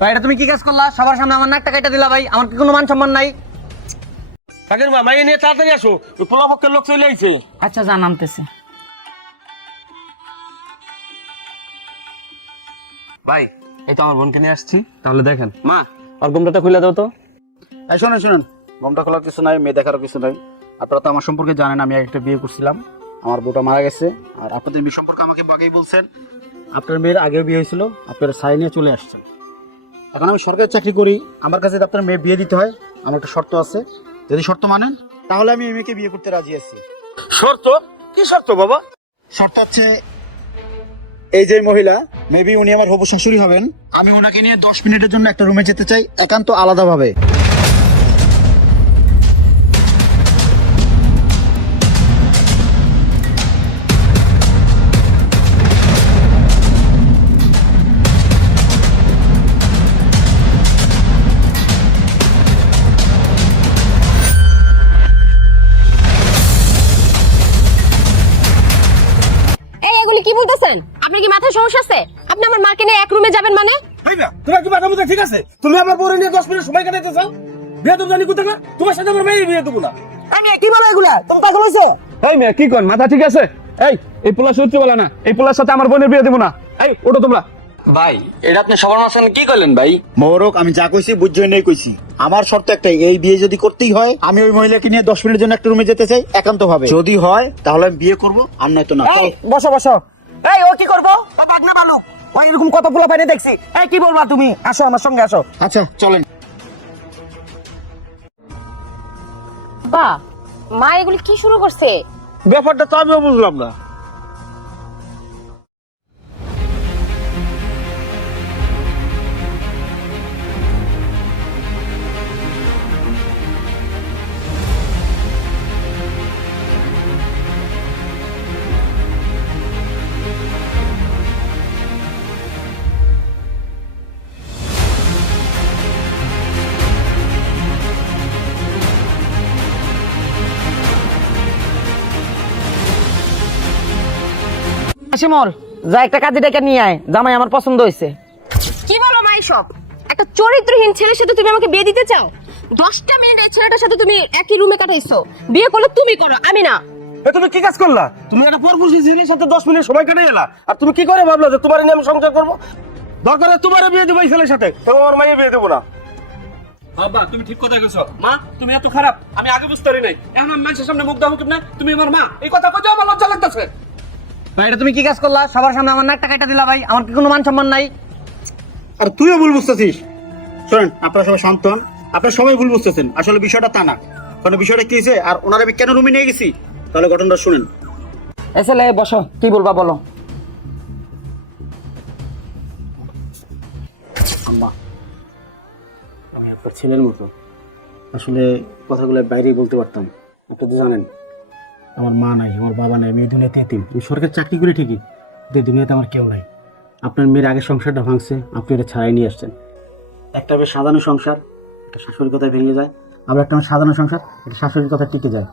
ভাই এটা তুমি কি কাজ করলা? সবার সামনে আমার নাকটা কাটা দিলা ভাই, আমার কি কোনো মান সম্মান নাই? কাকের মা মাইয়ে নিয়ে তাড়াতাড়ি আসো, ওই পোলা পক্ষের লোক চলে আইছে। আচ্ছা যা নামতেছে। ভাই এই তো আমার বোনকে নিয়ে আসছি, তাহলে দেখেন। মা আর গোমটাটা খুলে দাও তো। এই শোনেন শোনেন, গমটা খোলার কিছু নাই, মেয়ে দেখারও কিছু নাই। আপনারা তো আমার সম্পর্কে জানেন, আমি একটা বিয়ে করছিলাম, আমার বউটা মারা গেছে। আর আপনাদের মেয়ে সম্পর্কে আমাকে আগেই বলছেন, আপনার মেয়ের আগেও বিয়ে হয়েছিল, আপনারা সাই নিয়ে চলে আসছেন। এখন আমি সরকারি চাকরি করি, আমার কাছে আপনার মেয়ে বিয়ে দিতে হয়, আমার একটা শর্ত আছে। যদি শর্ত মানেন তাহলে আমি এই মেয়েকে বিয়ে করতে রাজি আছি। শর্ত? কি শর্ত বাবা? শর্ত হচ্ছে, এই যে মহিলা মেবি উনি আমার হবু শাশুড়ি হবেন, আমি ওনাকে নিয়ে 10 মিনিটের জন্য একটা রুমে যেতে চাই, একান্ত আলাদাভাবে। এই এগুলি কি বলতেছেন? আপনার কি মাথায় সমস্যা আছে? আপনি আমার মাকে নিয়ে এক রুমে যাবেন মানে? ভাই না, তোমার কি মাথা মুথা ঠিক আছে? তুমি আমার বউরে নিয়ে 10 মিনিট সময় কাটাইতে চাও? বিয়ে তো জানি কোথায় না, তোমার সাথে আমার মেয়ে বিয়ে দেবো না। আমি কি বলো এগুলা? তুমি পাগল হইছো? এই মেয়ে কি কর, মাথা ঠিক আছে? এই পোলা সত্যি বলে না, এই পোলার সাথে আমার বোনের বিয়ে দেবো না। এই ওঠো তোমরা। ভাই এটা আপনি সবার মাঝখানে কি করলেন ভাই? মোহরক আমি যা কইছি বুঝছই নাই কইছি। আমার শর্ত একটাই, এই বিয়ে যদি করতেই হয় আমি ওই মহিলাকে নিয়ে 10 মিনিটের জন্য একটা রুমে যেতে চাই, একান্ত ভাবে। যদি হয় তাহলে আমি বিয়ে করব, আর নয়তো না। এই বসো বসো। এই ও কি করবো? ও পাগনা বালুক। ও এরকম কত পোলা পাইনে দেখছি। এই কি বলবা তুমি? আসো আমার সঙ্গে আসো। আচ্ছা চলেন। বা মা এগুলি কি শুরু করছে? ব্যাপারটা তো আমিও বুঝলাম না। শিমর যা একটা কাজে ডেকে নিয়ে আয়, জামাই আমার পছন্দ হয়েছে। কি বলো মা এইসব? একটা চরিত্রহীন ছেলের সাথে তুমি আমাকে বিয়ে দিতে চাও? 10টা মিনিট এই ছেলেটার সাথে তুমি একই রুমে কাটাইছো। বিয়ে করলে তুমি করো, আমি না। তুমি কি কাজ করলা? তুমি একটা পরপুরুষী ছেলের সাথে 10 মিনিট সময় কাটাই এলা, আর তুমি কি করে ভাবলা যে তোমার নিয়ে আমি সংসার করবো? দরকার তোমার বিয়ে দেবো এই ছেলের সাথে, তোমার মাইয়ে বিয়ে দেবো না। বাবা তুমি ঠিক কথা কইছো। মা তুমি এত খারাপ আমি আগে বুঝতে পারি নাই, এখন আমি মানুষের সামনে মুখ দাও কেমনে? তুমি আমার মা, এই কথা কইছো আমার লজ্জা লাগতেছে। ভাই এটা তুমি কি কাজ করলা? সবার সামনে আমার নাকটা কাটা দিলা ভাই, আমার কি কোনো মান সম্মান নাই? আর তুইও ভুল বুঝতেছিস। শোনেন, আপনারা সবাই শান্ত হন, আপনারা সবাই ভুল বুঝতেছেন, আসলে বিষয়টা তা না। কারণ বিষয়টা কি হয়েছে, আর ওনারা আমি কেন রুমে নিয়ে গেছি, তাহলে ঘটনাটা শুনেন। এসেলে বসো, কি বলবা বলো। আম্মা, আমি আপনার ছেলের মতো, আসলে কথাগুলো বাইরেই বলতে পারতাম। আপনি তো জানেন আমার মা নাই, আমার বাবা নাই, আমি এই দুনিয়াতে এতিম। আমি সরকারি চাকরি করি ঠিকই, কিন্তু এই দুনিয়াতে আমার কেউ নাই। আপনার মেয়ের আগের সংসারটা ভাঙছে, আপনি এটা ছাড়াই নিয়ে আসছেন। একটা বেশ সাধারণ সংসার, একটা শাশুড়ির কথায় ভেঙে যায়, আবার একটা সাধারণ সংসার একটা শাশুড়ির কথা টিকে যায়।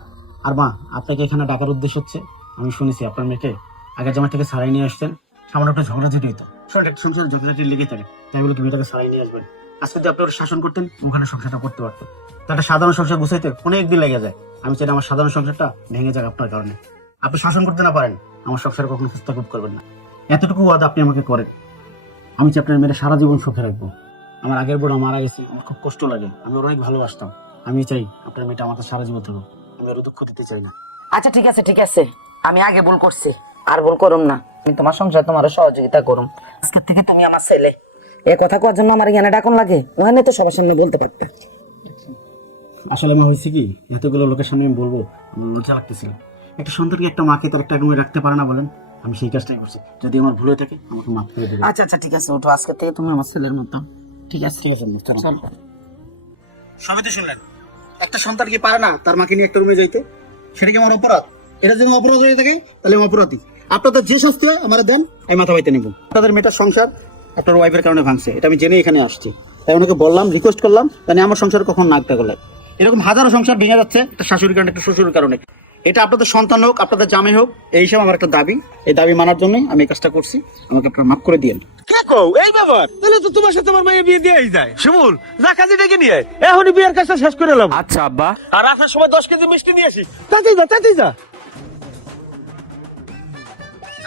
আর মা, আপনাকে এখানে ডাকার উদ্দেশ্য হচ্ছে, আমি শুনেছি আপনার মেয়েকে আগের জামা থেকে ছাড়াই নিয়ে আসছেন, সামান্য একটা ঝগড়াঝাটি হতো, শোনেন একটা সংসার ঝগড়াঝাটি লেগে থাকে, তাই বলে কি মেয়েটাকে ছাড়াই নিয়ে আসবেন? আজকে যদি আপনি ওর শাসন করতেন, ওখানে সংসারটা করতে পারতো। তো একটা সাধারণ সংসার গুছাইতে অনেক দিন লেগে যায়। আমি চাই আমার সাধারণ সংসারটা ভেঙে যাক আপনার কারণে। আপনি শাসন করতে না পারেন, আমার সংসারে কখনো হস্তক্ষেপ করবেন না, এতটুকু ওয়াদা আপনি আমাকে করেন। আমি চাই আপনার মেয়েরা সারা জীবন সুখে রাখবো। আমার আগের বড় মারা গেছে, আমার খুব কষ্ট লাগে, আমি ওর অনেক ভালোবাসতাম। আমি চাই আপনার মেয়েটা আমার সারা জীবন থাকুক, আমি ওর দুঃখ দিতে চাই না। আচ্ছা ঠিক আছে ঠিক আছে, আমি আগে ভুল করছি, আর ভুল করুম না। আমি তোমার সংসার তোমার সহযোগিতা করুম। আজকের থেকে তুমি আমার ছেলে। এ কথা কোয়ার জন্য আমার জ্ঞানে ডাকুন লাগে, ওখানে তো সবার সামনে বলতে পারতে। আসলে আমার হয়েছে কি, এতগুলো লোকের সামনে আমি বলবো, আমার লজ্জা লাগতেছিল। একটা সন্তানকে একটা মাকে তার একটা রুমে রাখতে পারে না বলেন? আমি সেই কাজটাই করছি। যদি আমার ভুল হয়ে থাকে আমাকে মাফ করে দেবে। আচ্ছা আচ্ছা ঠিক আছে, ওঠো, আজকে থেকে তুমি আমার ছেলের মতো। ঠিক আছে ঠিক আছে, সবাই তো শুনলেন, একটা সন্তান কি পারে না তার মাকে নিয়ে একটা রুমে যাইতে? সেটা কি আমার অপরাধ? এটা যদি আমার অপরাধ হয়ে থাকে তাহলে আমি অপরাধী। আপনাদের যে শাস্তি হয় আমার দেন, আমি মাথা বাইতে নেব। আপনাদের মেয়েটার সংসার আপনার ওয়াইফের কারণে ভাঙছে, এটা আমি জেনে এখানে আসছি। তাই ওনাকে বললাম, রিকোয়েস্ট করলাম, মানে আমার সংসার কখন নাক ডাকলে। এরকম হাজারো সংসার ভেঙে যাচ্ছে একটা শাশুড়ির কারণে, একটা শ্বশুরের কারণে। এটা আপনাদের সন্তান হোক, আপনাদের জামাই হোক, এই হিসাবে আমার একটা দাবি। এই দাবি মানার জন্যই আমি এই কাজটা করছি। আমাকে আপনারা মাফ করে দিয়েন। কে কও এই ব্যাপার? তাহলে তো তোমার সাথে আমার মায়ের বিয়ে দিয়েই যায়। শিমুল, যা কাজে ডেকে নিয়ে আয়। এখনই বিয়ের কাজটা শেষ করে এলাম। আচ্ছা আব্বা। আর আসার সময় 10 কেজি মিষ্টি নিয়ে আসি। তাতেই যা, তাতেই যা।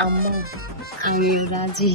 আম্মু আমি রাজি।